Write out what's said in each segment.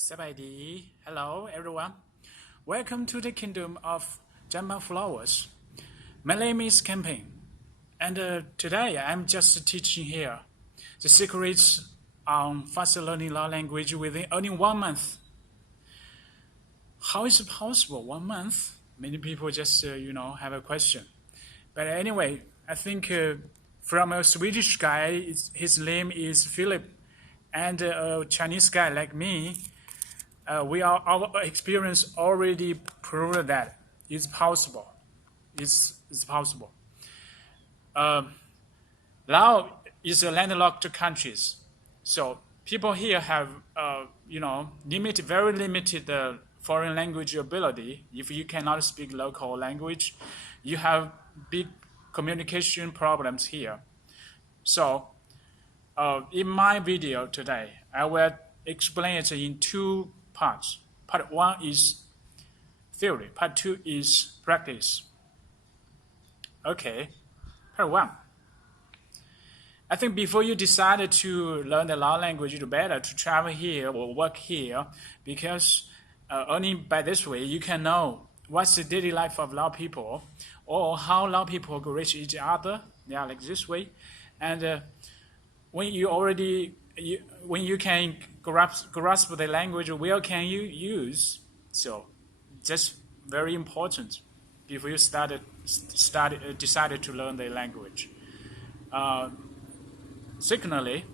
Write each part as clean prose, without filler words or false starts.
Sabaydi. Hello, everyone. Welcome to the kingdom of Jamba flowers. My name is Camping, and today I'm just teaching here the secrets on faster learning Lao language within only 1 month. How is it possible? 1 month? Many people just have a question. But anyway, I think from a Swedish guy, his name is Philip, and a Chinese guy like me, our experience already proved that it's possible. It's possible. Laos is a landlocked countries, so people here have very limited foreign language ability. If you cannot speak local language, you have big communication problems here. So in my video today, I will explain it in 2 parts. Part 1 is theory. Part 2 is practice. Okay, part 1. I think before you decide to learn the Lao language, it's better to travel here or work here, because only by this way you can know what's the daily life of Lao people, or how Lao people reach each other. Yeah, like this way. And when you can grasp the language, where can you use? So that's very important before you decided to learn the language. Secondly,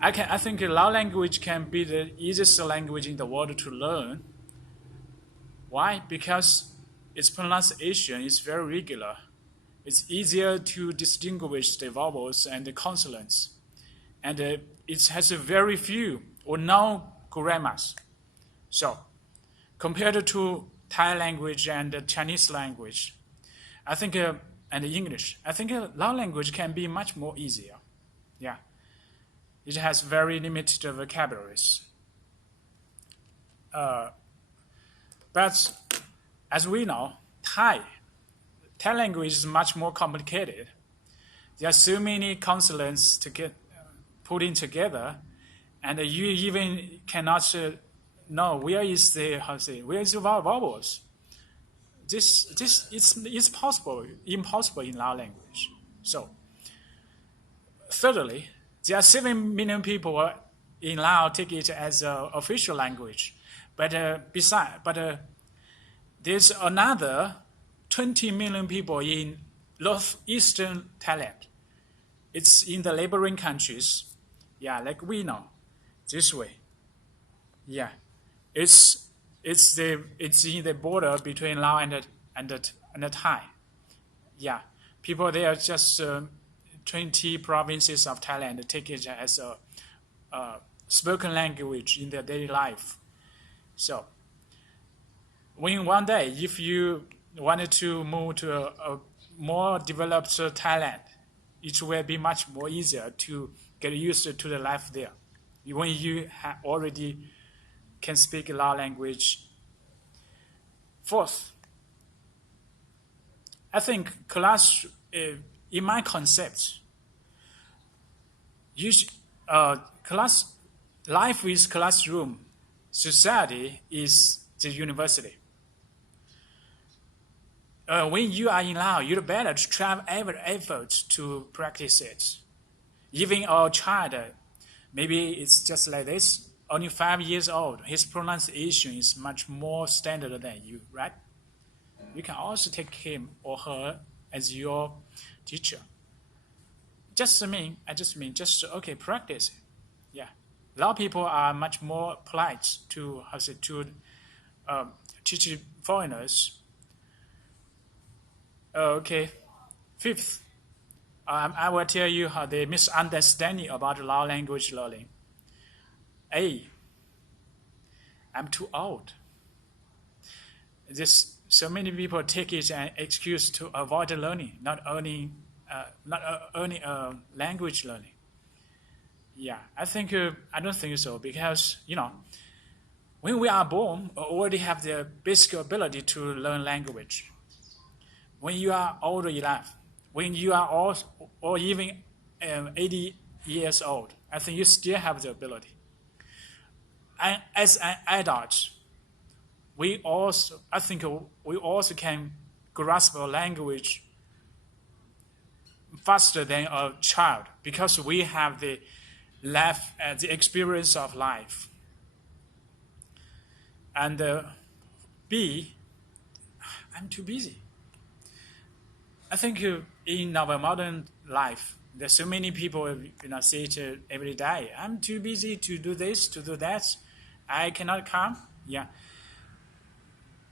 I think Lao language can be the easiest language in the world to learn. Why? Because its pronunciation is very regular. It's easier to distinguish the vowels and the consonants, and it has a very few or no grammars. So, compared to Thai language and the Chinese language, I think, and English, I think Lao language can be much more easier. Yeah, it has very limited vocabularies. But as we know, Thai language is much more complicated. There are so many consonants to get put in together, and you even cannot know where is the vowels. This is impossible in Lao language. So, thirdly, there are 7 million people in Laos take it as an official language, but there's another 20 million people in northeastern Thailand. It's in the neighboring countries. Yeah, like we know, this way. Yeah, it's in the border between Laos and Thai. Yeah, people there, just 20 provinces of Thailand take it as a spoken language in their daily life. So, when one day, if you wanted to move to a more developed Thailand, it will be much more easier to get used to the life there when you already can speak Lao language. Fourth, I think in my concept, life is classroom, society is the university. When you are in Laos, you're better to try every effort to practice it. Even a child, maybe it's just like this, only 5 years old, his pronunciation is much more standard than you, right? You can also take him or her as your teacher. Okay, practice it. Yeah. Lao people are much more polite to teach foreigners. Okay, fifth, I will tell you how the misunderstanding about Lao language learning. I'm too old. So many people take it as an excuse to avoid learning, not only language learning. Yeah, I don't think so, because when we are born, we already have the basic ability to learn language. When you are older enough, when you are old, or even 80 years old, I think you still have the ability. as an adult, I think we also can grasp a language faster than a child because we have the the experience of life. And B, I'm too busy. I think in our modern life, there's so many people say it every day. I'm too busy to do this, to do that. I cannot come. Yeah.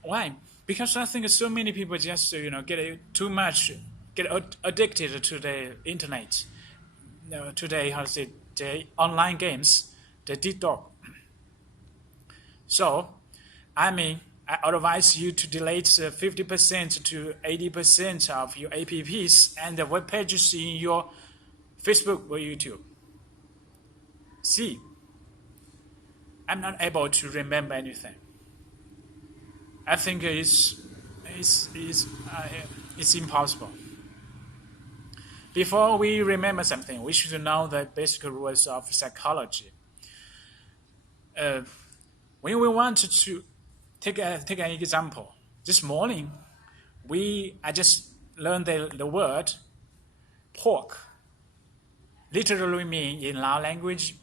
Why? Because I think so many people just get addicted to the internet. Today, how to say, the online games, the D.not. So, I advise you to delete 50% to 80% of your APPs and the web pages in your Facebook or YouTube. C, I'm not able to remember anything. I think it's impossible. Before we remember something, we should know the basic rules of psychology. When we want to take an example, this morning I just learned the word pork. Literally mean in Lao language,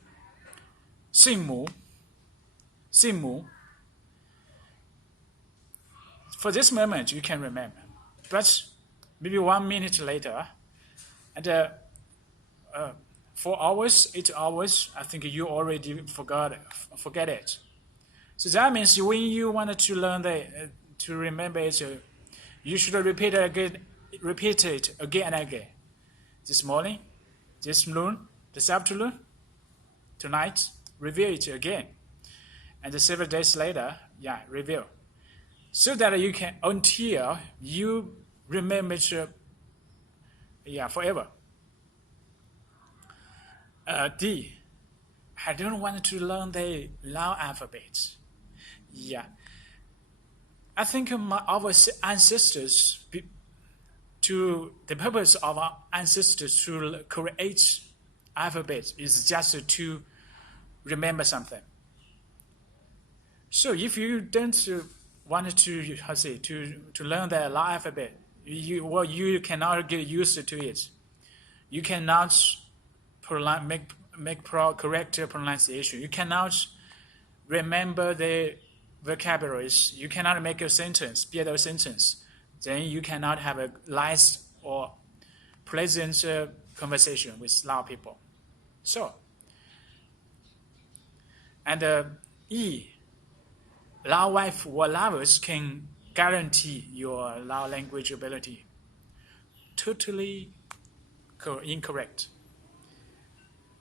姓母. For this moment, you can remember, but maybe 1 minute later, and 4 hours, 8 hours, I think you already forget it. So that means when you want to learn to remember it, you should repeat it again and again. This morning, this noon, this afternoon, tonight, review it again. And several days later, review. So that you can, until you remember it, forever. D, I don't want to learn the Lao alphabet. Yeah. I think our ancestors, the purpose of our ancestors to create alphabet is just to remember something. So if you don't want to learn the Lao alphabet, you cannot get used to it. You cannot make correct pronunciation. You cannot remember the vocabularies. You cannot make a sentence, build a sentence. Then you cannot have a nice or pleasant conversation with Lao people. So, and E, Lao wife or lovers can guarantee your Lao language ability. Totally incorrect.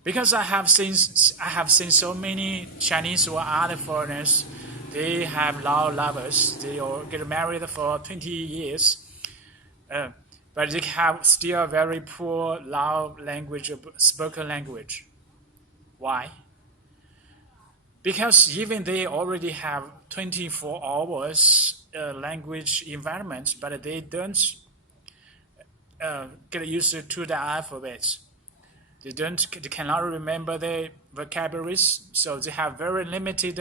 Because I have seen so many Chinese or other foreigners, they have Lao lovers. They all get married for 20 years, but they have still very poor Lao language, spoken language. Why? Because even they already have 24 hours language environment, but they don't get used to the alphabet. They cannot remember the vocabularies, so they have very limited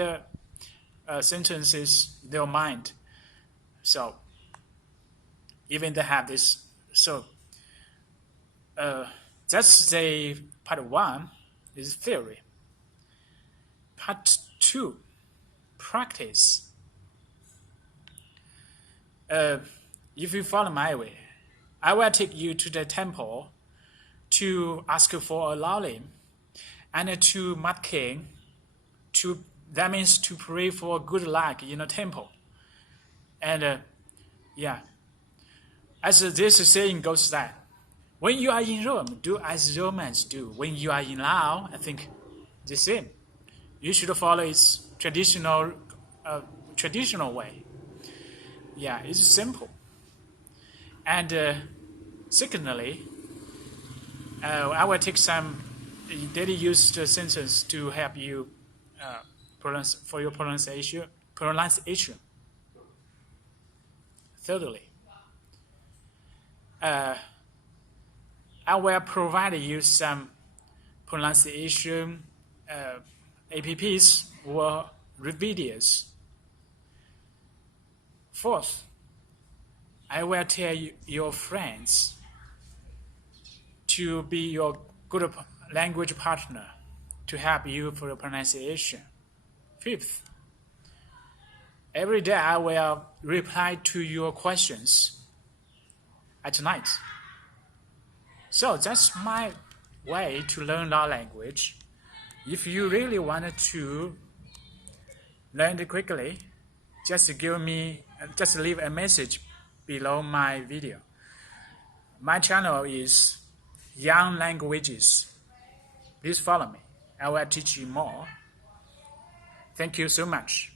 sentences in their mind. So even they have this. So that's the part 1 is theory. Part 2, practice. If you follow my way, I will take you to the temple to ask for a laolim, and to Mat King, that means to pray for good luck in a temple. And as this saying goes that, when you are in Rome, do as Romans do. When you are in Laos, I think the same. You should follow its traditional way. Yeah, it's simple. And secondly, I will take some daily used sentence to help you for your pronunciation. Thirdly, I will provide you some pronunciation APPs or videos. Fourth, I will tell your friends to be your good language partner to help you for your pronunciation. Fifth, every day I will reply to your questions at night. So that's my way to learn Lao language. If you really wanted to learn it quickly, just leave a message below my video. My channel is Young Languages. Please follow me. I will teach you more. Thank you so much.